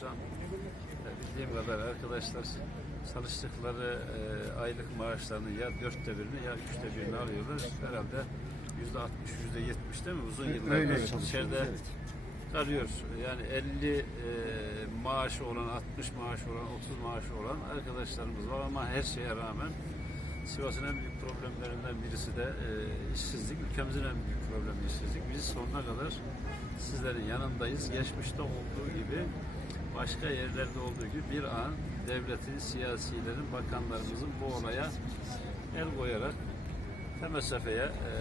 Başkan. E, bildiğim kadar arkadaşlar çalıştıkları e, aylık maaşlarının ya dörtte birini ya üçte birini alıyorlar. Herhalde yüzde altmış, yüzde yetmiş değil mi? Uzun yıllar Öyle çalışıyoruz, içeride evet. arıyor. Yani 50 e, maaşı olan, 60 maaşı olan, 30 maaşı olan arkadaşlarımız var ama her şeye rağmen Sivas'ın en büyük problemlerinden birisi de e, işsizlik. Ülkemizin en büyük problemi işsizlik. Biz sonuna kadar sizlerin yanındayız. Geçmişte olduğu gibi başka yerlerde olduğu gibi bir an devletin, siyasilerin, bakanlarımızın bu olaya el koyarak TMSF'ye e,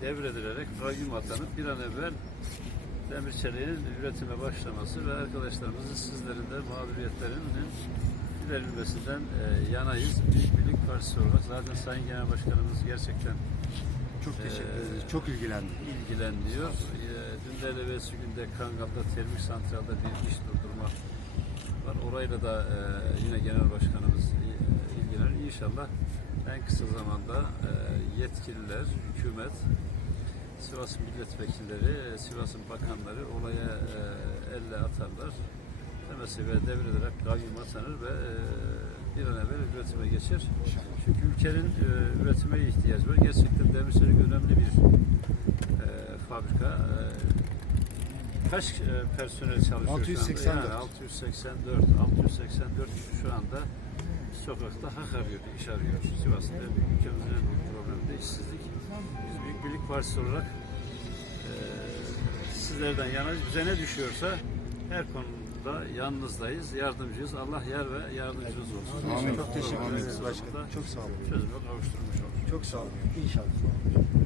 devredilerek kayyum atanıp bir an evvel demir çeliğin üretime başlaması ve arkadaşlarımızın sizlerin de mağduriyetlerinin giderilmesinden e, yanayız. Büyük Birlik Partisi olarak zaten Sayın Genel Başkanımız gerçekten Çok teşekkür Ee, ederiz. Çok ilgilendim. ilgileniyor. E, dün de evvelsi günde Kangal'da termik santralda bir iş durdurma var. Orayla da e, yine Genel Başkanımız e, ilgileniyor. İnşallah en kısa zamanda e, yetkililer, hükümet, Sivas milletvekilleri, e, Sivas'ın bakanları olaya e, elle atarlar. Demesi ve devrederek kayyum atanır ve e, bir an evvel üretime geçer. Çünkü ülkenin e, üretime ihtiyacı var. Gerçekten demirçelik önemli bir e, fabrika. E, kaç e, personel çalışıyor 684. şu anda? Yani 684. 684 kişi şu anda sokakta hak arıyor, iş arıyor. Sivas'ta en büyük ülkemizin en büyük problemi de işsizlik. Biz Büyük Birlik Partisi olarak e, sizlerden yanayız. Bize ne düşüyorsa her konuda yanınızdayız, yardımcıyız. Allah yer ve yardımcınız olsun. Amin. Çok teşekkür ederiz başkanım. Çok sağ olun. Çözüme kavuşturmuş olur. Çok sağ olun. İnşallah.